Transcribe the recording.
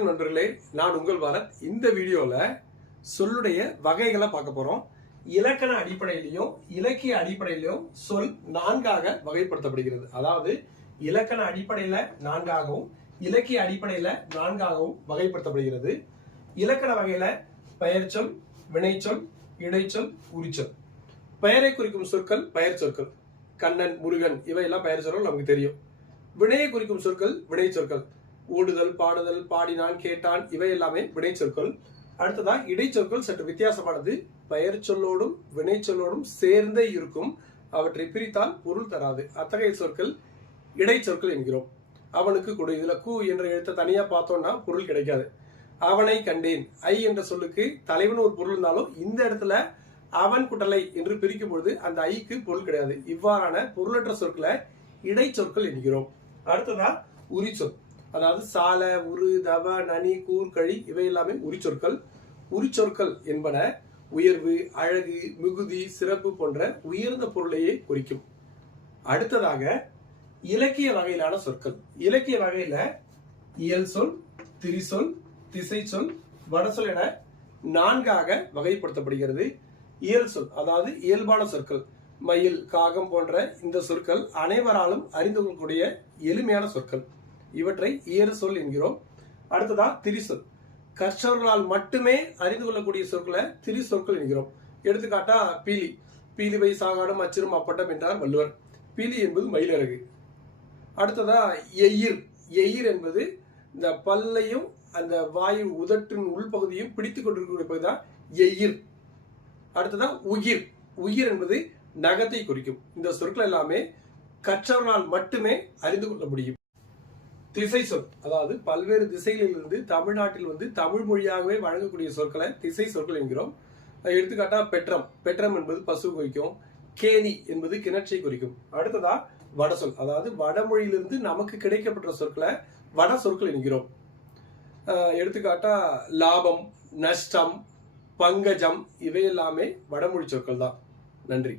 வணக்கம் நண்பர்களே. நான் உங்கள் பாரத் இந்த வீடியோவில் சொல்லுடைய வகைகளை பார்க்க போகிறோம் இலக்கண அடிப்படையிலையும் இலக்கிய அடிப்படையிலையும் சொல் நான்காக வகைப்படுத்தப்படுகிறது. அதாவது இலக்கண அடிப்படையில் நான்காகவும் இலக்கிய அடிப்படையில் நான்காகவும் வகைப்படுத்தப்படுகிறது. இலக்கண வகையில பெயர்ச்சொல் வினைச்சொல் இடைச்சொல் உரிச்சொல் பெயரை குறிக்கும் சொற்கள் பெயர் சொற்கள். கண்ணன் முருகன் இவையெல்லாம் பெயர் சொற்கள் நமக்கு தெரியும். வினையை குறிக்கும் சொற்கள் வினை சொற்கள். ஓடுதல் பாடுதல் பாடினான் கேட்டான் இவை எல்லாமே வினை சொற்கள் அடுத்ததா இடைச்சொற்கள் சற்று வித்தியாசமானது. பெயர் சொல்லோடும் வினை சொல்லோடும் சேர்ந்தே இருக்கும். அவற்றை பிரித்தால் பொருள் தராது. அத்தகைய சொற்கள் இடைச்சொற்கள் என்கிறோம். அவனுக்கு கொடு. இதுல கு என்ற எழுத்தை தனியா பார்த்தோம்னா பொருள் கிடைக்காது. அவனை கண்டேன். ஐ என்ற சொல்லுக்கு தலைவன் ஒரு பொருள் இருந்தாலும் இந்த இடத்துல அவன் குட்டலை என்று பிரிக்கும் பொழுது அந்த ஐக்கு பொருள் கிடையாது. இவ்வாறான பொருளற்ற சொற்களை இடைச்சொற்கள் என்கிறோம். அடுத்ததா உரிச்சொல். அதாவது சால உரு தவ நனி கூர் கழி இவை எல்லாமே உரிச்சொற்கள். உரிச்சொற்கள் என்பன உயர்வு அழகு மிகுதி சிறப்பு போன்ற உயர்ந்த பொருளையே குறிக்கும். அடுத்ததாக இலக்கிய வகையிலான சொற்கள். இலக்கிய வகையில இயல் சொல் திரிசொல் திசை சொல் வடசொல் என நான்காக வகைப்படுத்தப்படுகிறது. இயல் சொல் அதாவது இயல்பான சொற்கள். மயில் காகம் போன்ற இந்த சொற்கள் அனைவராலும் அறிந்து கொள்ளக்கூடிய எளிமையான சொற்கள். இவற்றை இயறு சொல் என்கிறோம். அடுத்ததா திரிசொல். கற்றவர்களால் மட்டுமே அறிந்து கொள்ளக்கூடிய சொற்களை திரி சொற்கள் என்கிறோம். எடுத்துக்காட்டா பீலி. பீலி வை சாகாடும் அச்சிரும் அப்பட்டம் என்றார் வள்ளுவர். பீலி என்பது மயிலழகு அடுத்ததா எயிர். எயிர் என்பது இந்த பல்லையும் அந்த வாயு உதட்டின் உள்பகுதியும் பிடித்துக் கொண்டிருக்கக்கூடிய பகுதி தான் எயிர். அடுத்ததா உயிர். உயிர் என்பது நகத்தை குறிக்கும். இந்த சொற்கள் எல்லாமே கற்றவர்களால் மட்டுமே அறிந்து கொள்ள முடியும். திசை சொல் அதாவது பல்வேறு திசைகளிலிருந்து தமிழ்நாட்டில் வந்து தமிழ் மொழியாகவே வழங்கக்கூடிய சொற்களை திசை சொற்கள் என்கிறோம் எடுத்துக்காட்டா பெற்றம். பெற்றம் என்பது பசு குறிக்கும். கேணி என்பது கிணற்றை குறிக்கும். அடுத்ததா வடசொல். அதாவது வடமொழியிலிருந்து நமக்கு கிடைக்கப்பட்ட சொற்களை வட சொற்கள் என்கிறோம் எடுத்துக்காட்டா லாபம் நஷ்டம் பங்கஜம் இவையெல்லாமே வடமொழி சொற்கள் தான் நன்றி.